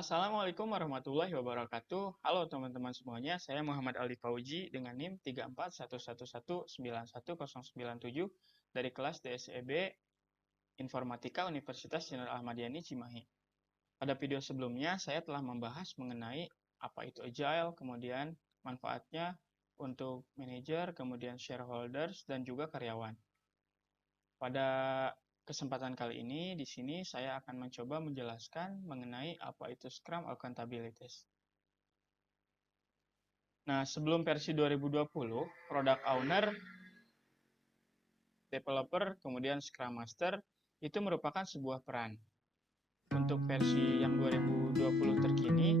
Assalamualaikum warahmatullahi wabarakatuh. Halo teman-teman semuanya, saya Muhammad Ali Fauji dengan NIM 341111910997 dari kelas DSEB Informatika Universitas Jenderal Ahmad Yani Cimahi. Pada video sebelumnya, saya telah membahas mengenai apa itu Agile, kemudian manfaatnya untuk manajer, kemudian shareholders, dan juga karyawan. Pada kesempatan kali ini, di sini saya akan mencoba menjelaskan mengenai apa itu Scrum Accountabilities. Nah, sebelum versi 2020, Product Owner, Developer, kemudian Scrum Master, itu merupakan sebuah peran. Untuk versi yang 2020 terkini,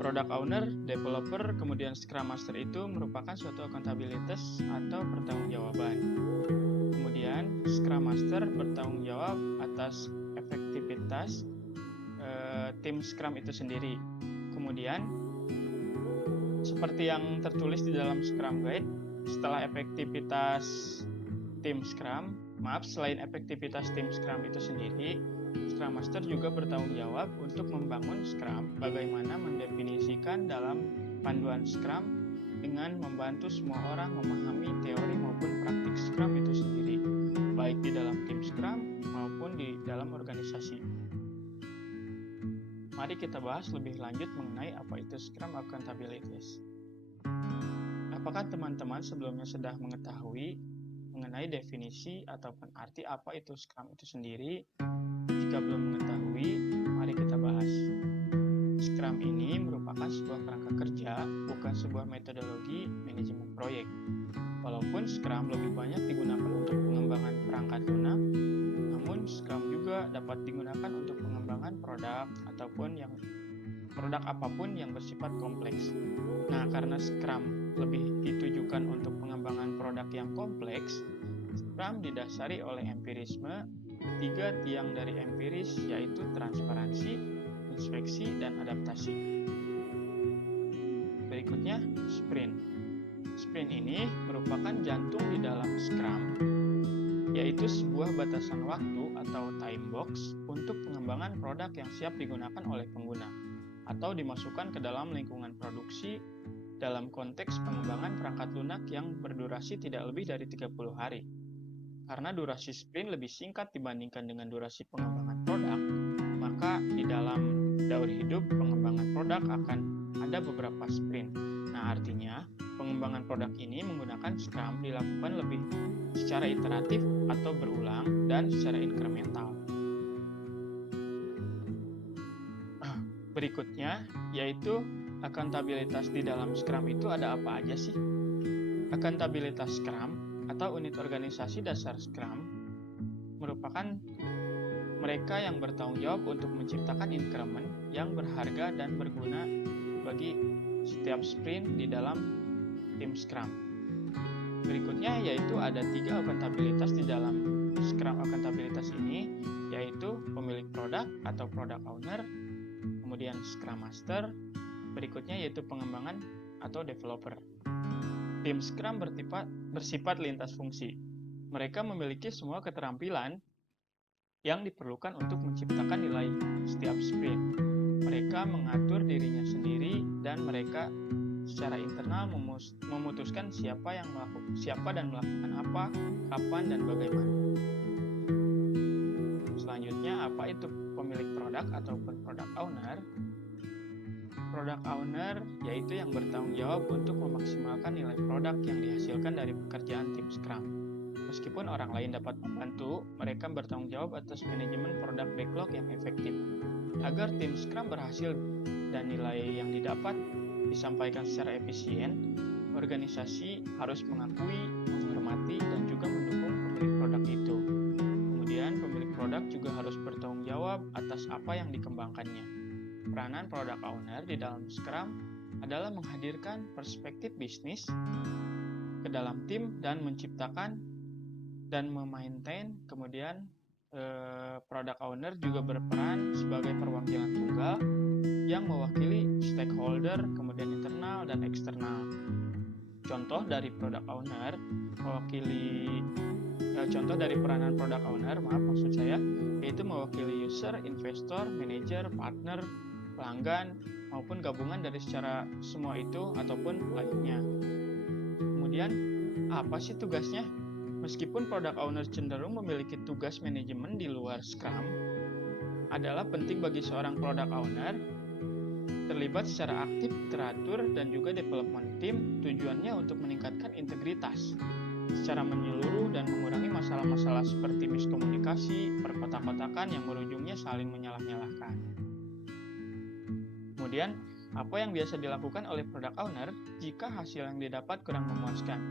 Product Owner, Developer, kemudian Scrum Master itu merupakan suatu accountabilities atau pertanggungjawaban. Kemudian Scrum Master bertanggung jawab atas efektivitas tim Scrum itu sendiri. Kemudian seperti yang tertulis di dalam Scrum Guide, setelah efektivitas tim Scrum, selain efektivitas tim Scrum itu sendiri, Scrum Master juga bertanggung jawab untuk membangun Scrum, bagaimana mendefinisikan dalam panduan Scrum dengan membantu semua orang memahami teori maupun praktik Scrum itu sendiri, baik di dalam tim Scrum maupun di dalam organisasi. Mari kita bahas lebih lanjut mengenai apa itu Scrum Accountabilities. Apakah teman-teman sebelumnya sudah mengetahui mengenai definisi ataupun arti apa itu Scrum itu sendiri? Jika belum mengetahui, mari kita bahas. Scrum ini merupakan sebuah kerangka kerja, bukan sebuah metodologi manajemen proyek. Walaupun Scrum lebih banyak digunakan untuk pengembangan perangkat lunak, namun Scrum juga dapat digunakan untuk pengembangan produk ataupun produk apapun yang bersifat kompleks. Nah, karena Scrum lebih ditujukan untuk pengembangan produk yang kompleks, Scrum didasari oleh empirisme, 3 tiang dari empiris yaitu transparansi, inspeksi, dan adaptasi. Berikutnya, sprint. Sprint ini merupakan jantung di dalam Scrum, yaitu sebuah batasan waktu atau time box untuk pengembangan produk yang siap digunakan oleh pengguna atau dimasukkan ke dalam lingkungan produksi dalam konteks pengembangan perangkat lunak yang berdurasi tidak lebih dari 30 hari. Karena durasi sprint lebih singkat dibandingkan dengan durasi pengembangan produk, maka di dalam daur hidup pengembangan produk akan ada beberapa sprint. Nah, artinya pengembangan produk ini menggunakan Scrum dilakukan lebih secara iteratif atau berulang dan secara inkremental. Berikutnya yaitu akuntabilitas di dalam Scrum itu ada apa aja sih? Akuntabilitas Scrum atau unit organisasi dasar Scrum merupakan mereka yang bertanggung jawab untuk menciptakan increment yang berharga dan berguna bagi setiap sprint di dalam tim Scrum. Berikutnya yaitu ada 3 akuntabilitas di dalam Scrum akuntabilitas ini, yaitu pemilik produk atau product owner, kemudian Scrum Master, berikutnya yaitu pengembangan atau developer. Tim Scrum bersifat lintas fungsi. Mereka memiliki semua keterampilan yang diperlukan untuk menciptakan nilai setiap sprint. Mereka mengatur dirinya sendiri dan mereka secara internal memutuskan siapa dan melakukan apa, kapan, dan bagaimana. Selanjutnya, apa itu pemilik produk ataupun product owner? Product owner yaitu yang bertanggung jawab untuk memaksimalkan nilai produk yang dihasilkan dari pekerjaan tim Scrum. Meskipun orang lain dapat membantu, mereka bertanggung jawab atas manajemen produk backlog yang efektif. Agar tim Scrum berhasil dan nilai yang didapat disampaikan secara efisien, organisasi harus mengakui, menghormati, dan juga mendukung pemilik produk itu. Kemudian pemilik produk juga harus bertanggung jawab atas apa yang dikembangkannya. Peranan product owner di dalam Scrum adalah menghadirkan perspektif bisnis ke dalam tim dan menciptakan dan memaintain. Kemudian product owner juga berperan sebagai perwakilan tunggal yang mewakili stakeholder, kemudian internal dan eksternal. Contoh dari product owner mewakili Contoh dari peranan product owner, maksud saya, yaitu mewakili user, investor, manager, partner, pelanggan, maupun gabungan dari secara semua itu ataupun lainnya. Kemudian, apa sih tugasnya? Meskipun product owner cenderung memiliki tugas manajemen di luar Scrum, adalah penting bagi seorang product owner terlibat secara aktif, teratur, dan juga development team tujuannya untuk meningkatkan integritas secara menyeluruh dan mengurangi masalah-masalah seperti miskomunikasi, perkotak-kotakan yang berujungnya saling menyalah-nyalahkan. Kemudian, apa yang biasa dilakukan oleh product owner jika hasil yang didapat kurang memuaskan?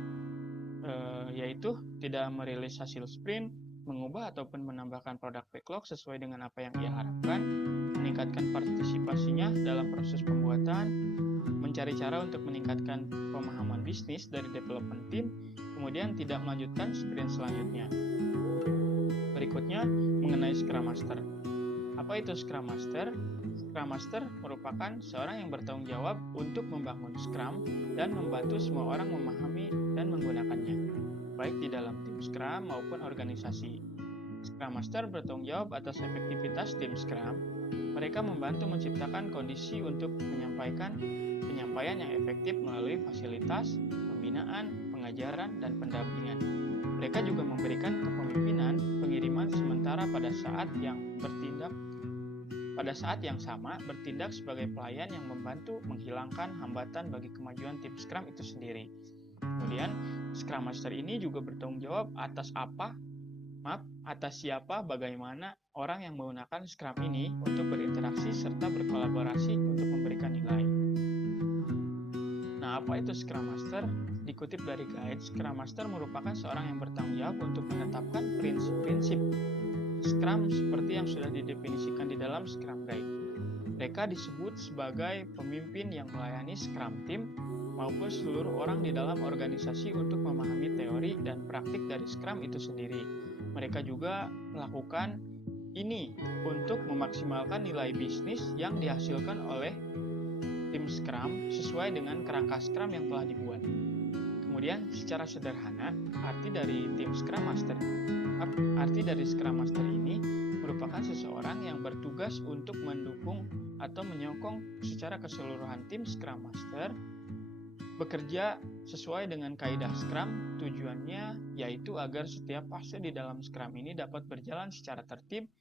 Yaitu tidak merilis hasil sprint, mengubah ataupun menambahkan produk backlog sesuai dengan apa yang ia harapkan, meningkatkan partisipasinya dalam proses pembuatan, mencari cara untuk meningkatkan pemahaman bisnis dari development team, kemudian tidak melanjutkan sprint selanjutnya. Berikutnya, mengenai Scrum Master. Apa itu Scrum Master? Scrum Master merupakan seorang yang bertanggung jawab untuk membangun Scrum dan membantu semua orang memahami dan menggunakannya, baik di dalam tim Scrum maupun organisasi. Scrum Master bertanggung jawab atas efektivitas tim Scrum. Mereka membantu menciptakan kondisi untuk penyampaian yang efektif melalui fasilitas, pembinaan, pengajaran, dan pendampingan. Mereka juga memberikan kepemimpinan pengiriman sementara pada saat yang sama bertindak sebagai pelayan yang membantu menghilangkan hambatan bagi kemajuan tim Scrum itu sendiri. Kemudian, Scrum Master ini juga bertanggung jawab atas siapa, bagaimana orang yang menggunakan Scrum ini untuk berinteraksi serta berkolaborasi untuk memberikan nilai. Nah, apa itu Scrum Master? Dikutip dari guide, Scrum Master merupakan seorang yang bertanggung jawab untuk menetapkan prinsip-prinsip Scrum seperti yang sudah didefinisikan di dalam Scrum Guide. Mereka disebut sebagai pemimpin yang melayani Scrum Team maupun seluruh orang di dalam organisasi untuk memahami teori dan praktik dari Scrum itu sendiri. Mereka juga melakukan ini untuk memaksimalkan nilai bisnis yang dihasilkan oleh tim Scrum sesuai dengan kerangka Scrum yang telah dibuat. Kemudian, secara sederhana, arti dari Scrum Master ini merupakan seseorang yang bertugas untuk mendukung atau menyokong secara keseluruhan tim Scrum Master bekerja sesuai dengan kaidah Scrum. Tujuannya yaitu agar setiap fase di dalam Scrum ini dapat berjalan secara tertib,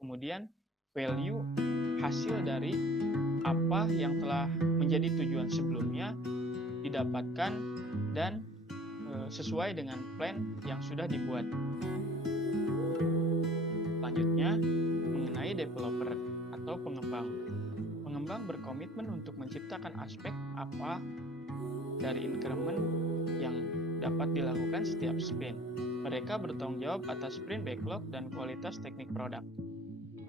kemudian value hasil dari apa yang telah menjadi tujuan sebelumnya didapatkan dan sesuai dengan plan yang sudah dibuat. Selanjutnya, mengenai developer atau pengembang. Pengembang berkomitmen untuk menciptakan aspek apa dari increment yang dapat dilakukan setiap sprint. Mereka bertanggung jawab atas sprint backlog dan kualitas teknik produk.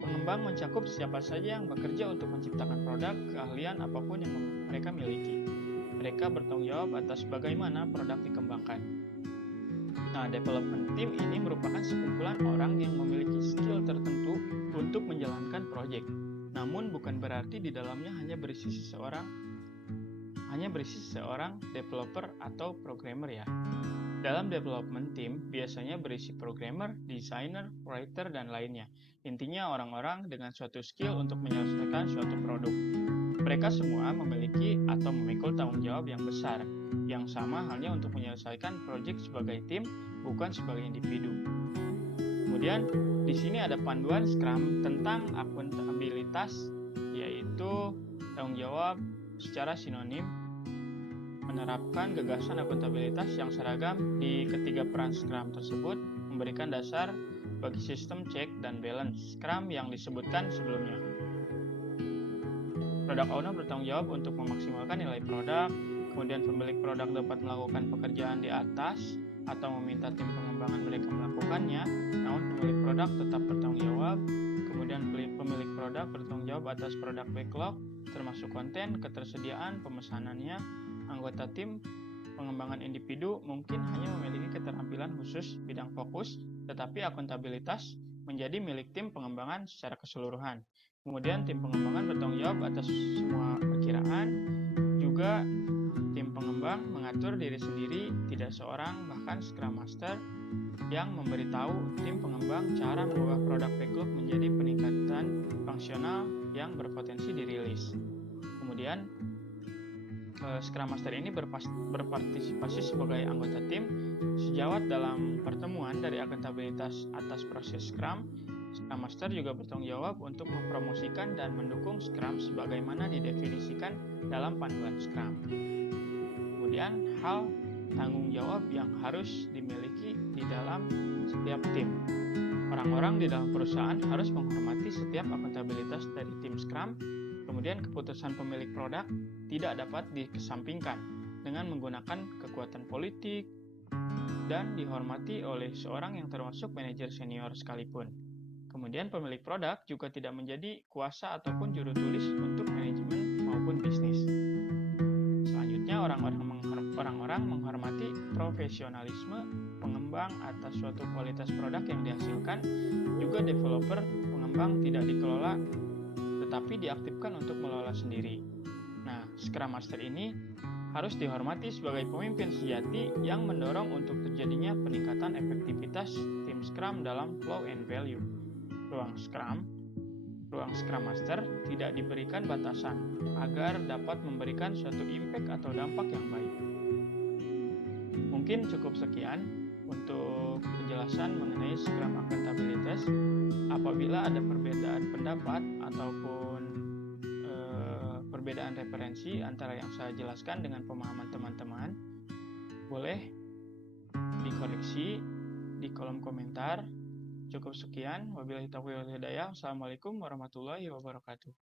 Pengembang mencakup siapa saja yang bekerja untuk menciptakan produk, keahlian apapun yang mereka miliki. Mereka bertanggung jawab atas bagaimana produk dikembangkan. Nah, development team ini merupakan sekumpulan orang yang memiliki skill tertentu untuk menjalankan proyek. Namun bukan berarti di dalamnya hanya berisi seorang developer atau programmer ya. Dalam development team biasanya berisi programmer, designer, writer, dan lainnya. Intinya orang-orang dengan suatu skill untuk menyelesaikan suatu produk. Mereka semua memiliki atau memikul tanggung jawab yang besar, yang sama halnya untuk menyelesaikan proyek sebagai tim, bukan sebagai individu. Kemudian, di sini ada panduan Scrum tentang akuntabilitas, yaitu tanggung jawab secara sinonim, menerapkan gagasan akuntabilitas yang seragam di ketiga peran Scrum tersebut, memberikan dasar bagi sistem check dan balance Scrum yang disebutkan sebelumnya. Product owner bertanggung jawab untuk memaksimalkan nilai produk, kemudian pemilik produk dapat melakukan pekerjaan di atas atau meminta tim pengembangan mereka melakukannya, namun pemilik produk tetap bertanggung jawab. Kemudian pemilik produk bertanggung jawab atas produk backlog, termasuk konten, ketersediaan, pemesanannya. Anggota tim pengembangan individu mungkin hanya memiliki keterampilan khusus bidang fokus, tetapi akuntabilitas menjadi milik tim pengembangan secara keseluruhan. Kemudian tim pengembangan bertanggung jawab atas semua perkiraan, juga tim Pengembang mengatur diri sendiri, tidak seorang bahkan Scrum Master yang memberitahu tim pengembang cara mengubah produk backlog menjadi peningkatan fungsional yang berpotensi dirilis. Kemudian Scrum Master ini berpartisipasi sebagai anggota tim sejawat dalam pertemuan dari akuntabilitas atas proses Scrum. Scrum Master juga bertanggung jawab untuk mempromosikan dan mendukung Scrum sebagaimana didefinisikan dalam panduan Scrum. Kemudian hal tanggung jawab yang harus dimiliki di dalam setiap tim. Orang-orang di dalam perusahaan harus menghormati setiap akuntabilitas dari tim Scrum. Kemudian keputusan pemilik produk tidak dapat dikesampingkan dengan menggunakan kekuatan politik dan dihormati oleh seorang yang termasuk manajer senior sekalipun. Kemudian pemilik produk juga tidak menjadi kuasa ataupun juru tulis untuk manajemen maupun bisnis. Selanjutnya, orang-orang menghormati profesionalisme pengembang atas suatu kualitas produk yang dihasilkan. Juga developer pengembang tidak dikelola tetapi diaktifkan untuk mengelola sendiri. Nah, Scrum Master ini harus dihormati sebagai pemimpin sejati yang mendorong untuk terjadinya peningkatan efektivitas tim Scrum dalam flow and value. Ruang Scrum Master tidak diberikan batasan agar dapat memberikan suatu impact atau dampak yang baik. Mungkin cukup sekian untuk penjelasan mengenai Scrum Akuntabilitas. Apabila ada perbedaan pendapat ataupun perbedaan referensi antara yang saya jelaskan dengan pemahaman teman-teman, boleh dikoreksi di kolom komentar. Cukup sekian. Wabillahi taufiq wal hidayah. Assalamualaikum warahmatullahi wabarakatuh.